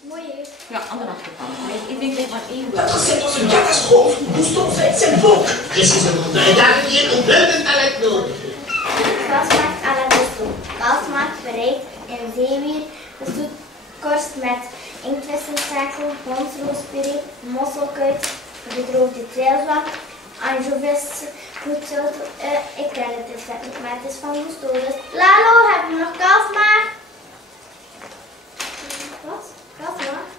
Mooi. Ja, andere achterkant. Ik denk dat maar één. Dat zit als een catastrofe. Moest opzet zijn volk. Precies een daar hier een buiten talent nodig. Gasmaakt à la gusto. Gasmaakt bereid in zeewier, gezoetkorst met inktwisselstrekel, hondsroospuree, mosselkuit, gedroogde trijlzwam, anchovies, bloedzout. Ik ken het recept niet, maar het is van gusto. Dus Lalo, heb je nog gasmaakt? Wat? Gasmaakt?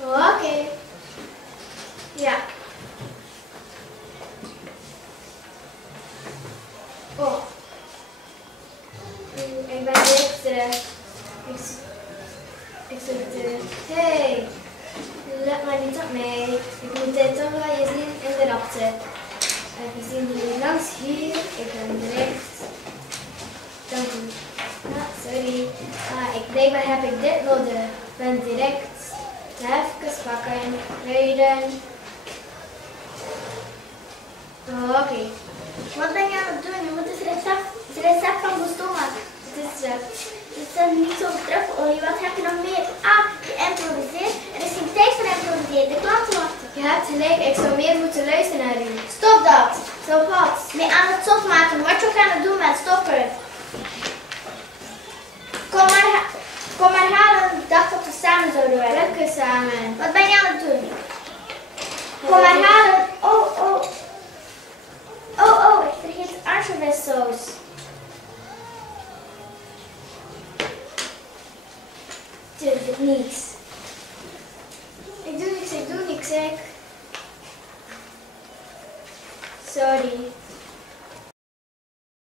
Oké. Ja. Oh. Ik ben direct terug. Ik zeg terug. Hey. Let maar niet op mij. Ik moet dit toch wel je zien in de rapte. Even zien jullie langs hier. Ik ben direct. Dank u. Ja, sorry. Blijkbaar heb ik dit nodig. Ik ben direct. Even pakken, rijden. Oké. Wat ben je aan het doen? Je moet het recept van Gusto maken. Het is niet zo truffelolie. Wat heb je nog meer? Je improviseert. Er is geen tijd voor improviseren. De klanten wachten. Je hebt gelijk. Ik zou meer moeten luisteren naar u. Stop dat. Stop wat? Mee aan het stop maken. Wat je ook aan het doen bent. Stoppen. Kom maar halen. Ik dacht dat we samen zouden werken. Lekker samen. Wat ben je aan het doen? Kom maar halen. Oh, ik vergeet anchovissaus. Durf het niet. Ik doe niks, ik. Sorry.